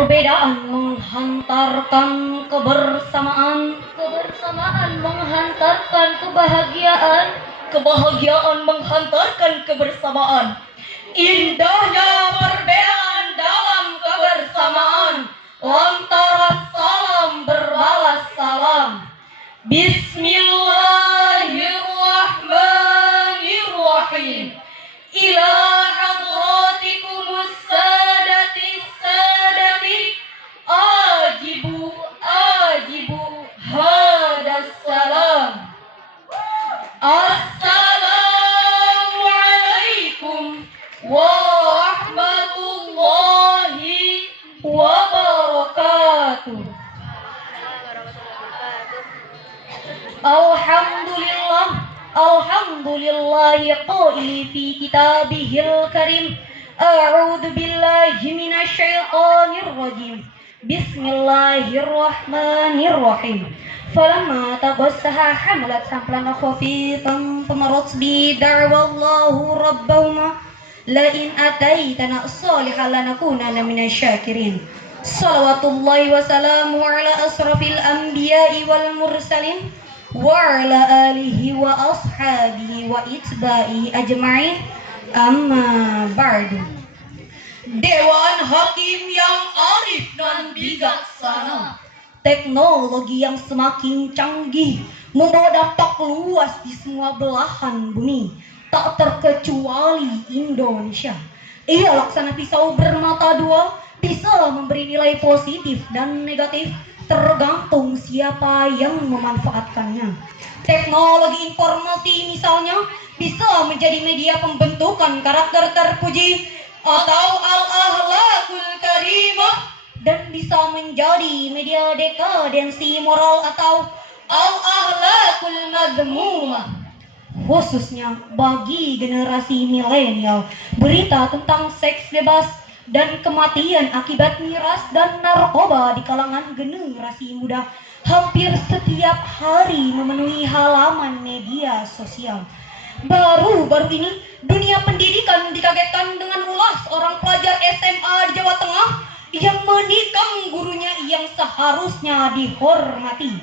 Perbedaan menghantarkan kebersamaan, Kebersamaan menghantarkan kebahagiaan, kebahagiaan menghantarkan kebersamaan. Indahnya perbedaan dalam kebersamaan, lantaran salam berbalas salam. Bismillahirrahmanirrahim. Ila hadratikum sadati sadati, ajibu hadas salam. Assalamualaikum warahmatullahi wabarakatuh. Alhamdulillahi qaili fi kitabihil karim. A'udzu billahi minasyaitonir rajim. Bismillahirrahmanirrahim. Falamma taqassaha hamalat hamlan khafifan famarrat bi da'wallahu rabbahuma la in ataitana shalihan lanakunanna minasyakirin. Salawatullahi wa salamu ala asrafil anbiya'i wal mursalin wa ala alihi wa ashabihi wa itba'i ajma'in, amma ba'du. Dewan Hakim yang arif dan bijaksana, teknologi yang semakin canggih membawa dampak luas di semua belahan bumi, tak terkecuali Indonesia. Ia laksana pisau bermata dua, bisa memberi nilai positif dan negatif tergantung siapa yang memanfaatkannya. Teknologi informasi misalnya bisa menjadi media pembentukan karakter terpuji atau al-ahlakul karimah, dan bisa menjadi media dekadensi moral atau al-ahlakul mazmumah. Khususnya bagi generasi milenial, berita tentang seks bebas dan kematian akibat miras dan narkoba di kalangan generasi muda hampir setiap hari memenuhi halaman media sosial. Baru-baru ini dunia pendidikan dikagetkan dengan ulas orang pelajar SMA di Jawa Tengah yang menikam gurunya yang seharusnya dihormati.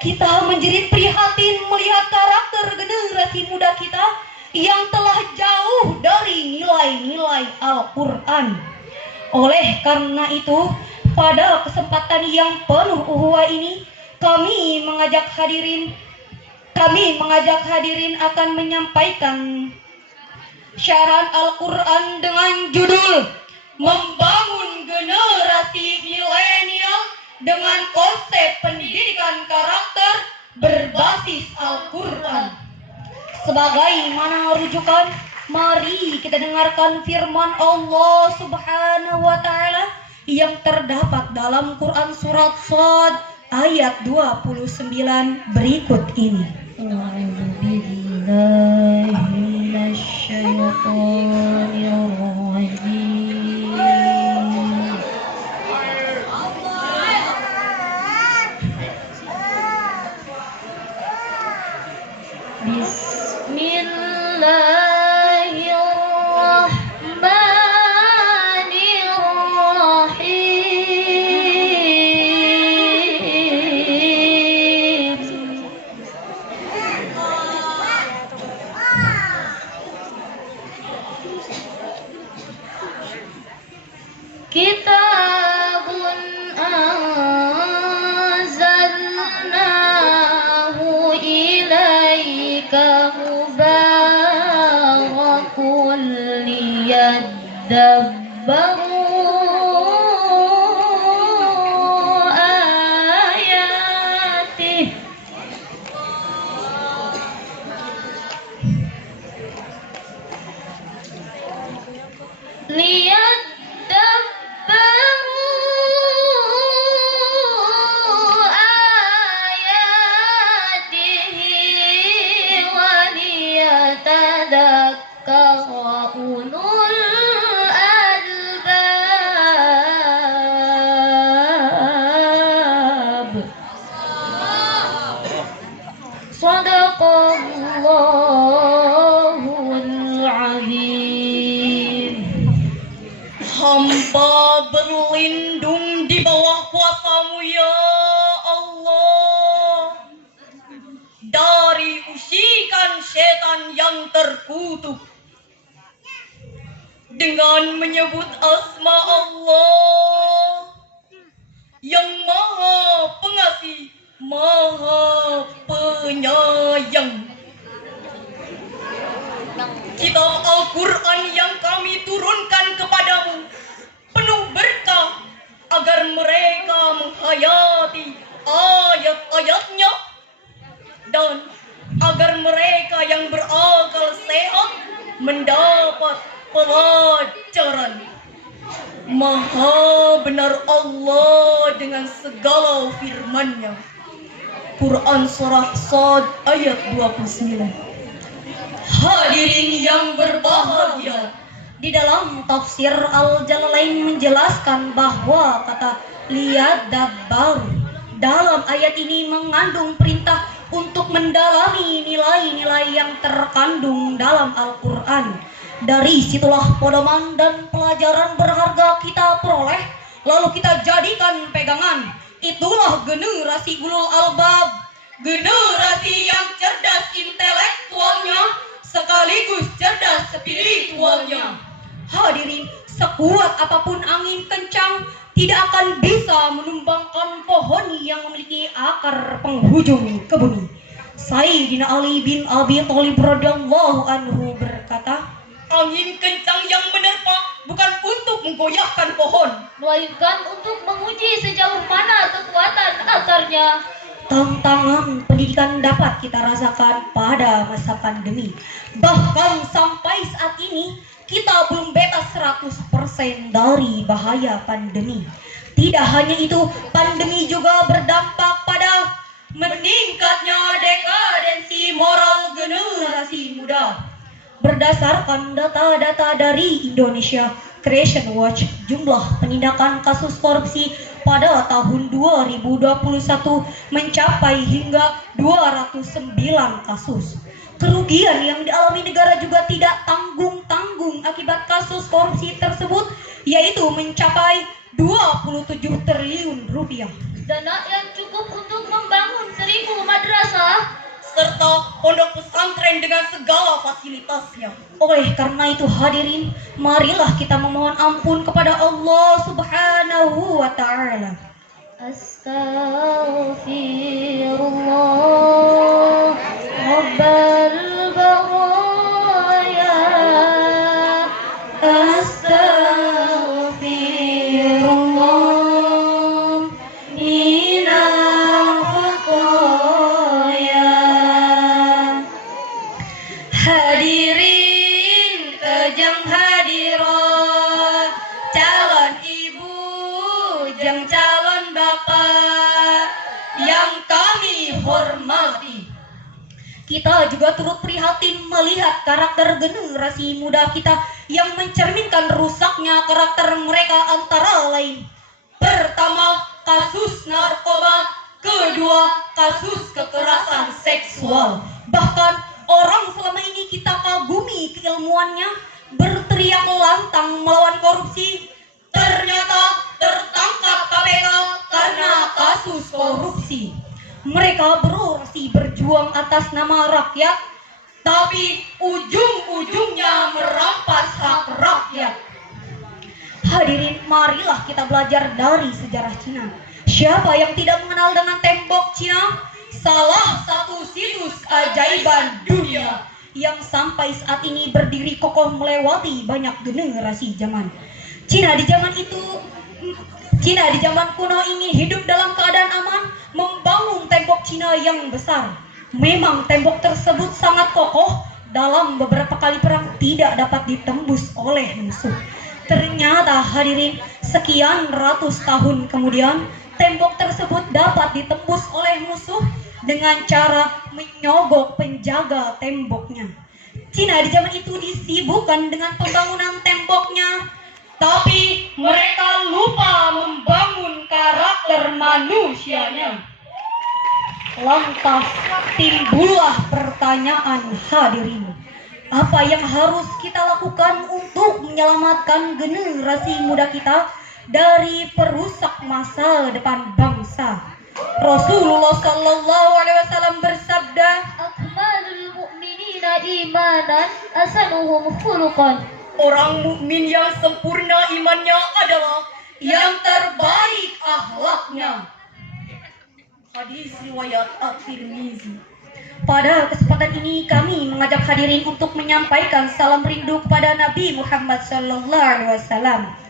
Kita menjerit prihatin melihat karakter generasi muda kita yang telah jauh dari nilai-nilai Al-Quran. Oleh karena itu, pada kesempatan yang penuh uhuwah ini, kami mengajak hadirin akan menyampaikan syarat Al-Quran dengan judul Membangun Generasi Milenial dengan konsep pendidikan karakter berbasis Al-Quran. Sebagaimana rujukan, mari kita dengarkan firman Allah Subhanahu wa Ta'ala yang terdapat dalam Quran surat Shad ayat 29 berikut ini. setan yang terkutuk dengan menyebut asma Allah yang maha pengasih, maha penyayang. Kitab Al-Quran yang kami turunkan kepadamu penuh berkah agar mereka menghayati ayat-ayatnya dan agar mereka yang berakal sehat mendapat pelajaran. Maha benar Allah dengan segala firman-Nya. Quran Surah Shad ayat 29. Hadirin yang berbahagia, di dalam tafsir Al-Jalalain menjelaskan bahwa kata liyadabbaru dalam ayat ini mengandung perintah untuk mendalami nilai-nilai yang terkandung dalam Al-Quran. Dari situlah pedoman dan pelajaran berharga kita peroleh, lalu kita jadikan pegangan. Itulah generasi ulul albab, generasi yang cerdas intelektualnya sekaligus cerdas spiritualnya. Hadirin, sekuat apapun angin kencang tidak akan bisa menumbangkan pohon yang memiliki akar penghujung ke bumi. Sayyidina Ali bin Abi Thalib radhiyallahu anhu berkata, angin kencang yang menerpa bukan untuk menggoyahkan pohon, melainkan untuk menguji sejauh mana kekuatan akarnya. Tantangan pendidikan dapat kita rasakan pada masa pandemi. Bahkan sampai saat ini kita belum bebas 100% dari bahaya pandemi. Tidak hanya itu, pandemi juga berdampak pada meningkatnya dekadensi moral generasi muda. Berdasarkan data-data dari Indonesia Creation Watch, jumlah penindakan kasus korupsi pada tahun 2021 mencapai hingga 209 kasus. Kerugian yang dialami negara juga tidak tanggung-tanggung akibat kasus korupsi tersebut, yaitu mencapai 27 triliun rupiah. Dana yang cukup untuk membangun 1000 madrasah serta pondok pesantren dengan segala fasilitasnya. Oleh karena itu hadirin, marilah kita memohon ampun kepada Allah Subhanahu wa Ta'ala. Astaghfirullah Rabbal baraya. Astaghfirullah minal khataya. Hadirin kejang hadirat, calon ibu jeng calon bapak yang kami hormati. Kita juga turut prihatin melihat karakter generasi muda kita yang mencerminkan rusaknya karakter mereka, antara lain: pertama, kasus narkoba; kedua, kasus kekerasan seksual. Bahkan orang selama ini kita kagumi keilmuannya, berteriak lantang melawan korupsi, ternyata tertangkap KPK karena kasus korupsi. Mereka berorasi berjuang atas nama rakyat, tapi ujung-ujungnya merampas hak rakyat. Hadirin, marilah kita belajar dari sejarah Cina. Siapa yang tidak mengenal dengan tembok Cina? Salah satu situs ajaiban dunia yang sampai saat ini berdiri kokoh melewati banyak generasi zaman. Cina di zaman kuno ingin hidup dalam keadaan aman, membangun tembok Cina yang besar. Memang tembok tersebut sangat kokoh, dalam beberapa kali perang tidak dapat ditembus oleh musuh. Ternyata hadirin, sekian ratus tahun kemudian tembok tersebut dapat ditembus oleh musuh dengan cara menyogok penjaga temboknya. Cina di zaman itu disibukkan dengan pembangunan temboknya, tapi mereka lupa membangun karakter manusianya. Lantas timbullah pertanyaan hadirin, apa yang harus kita lakukan untuk menyelamatkan generasi muda kita dari perusak masa depan bangsa? Rasulullah sallallahu alaihi wasallam bersabda, akmalul mu'minina imanan asanuhum khuluqan. Orang mukmin yang sempurna imannya adalah yang terbaik akhlaknya. Hadis riwayat At-Tirmizi. Pada kesempatan ini kami mengajak hadirin untuk menyampaikan salam rindu kepada Nabi Muhammad SAW.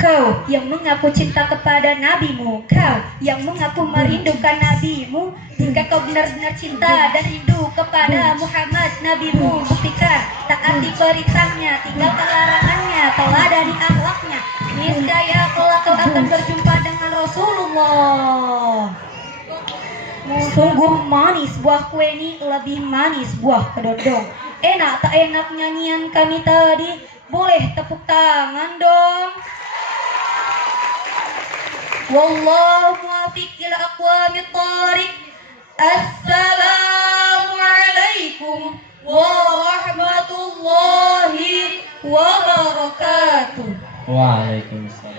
Kau yang mengaku cinta kepada nabimu, kau yang mengaku merindukan nabimu, jika kau benar-benar cinta dan rindu kepada Muhammad nabimu, buktikan taati perintahnya, tinggalkan larangannya, teladani akhlaknya. Niscaya kelak kau akan berjumpa dengan Rasulullah. Sungguh manis buah kue ini, lebih manis buah kedondong. Enak tak enak nyanyian kami tadi? Boleh tepuk tangan dong. Wallahu muwaffiq ila aqwamit thariq. Assalamualaikum warahmatullahi wabarakatuh. Waalaikumsalam.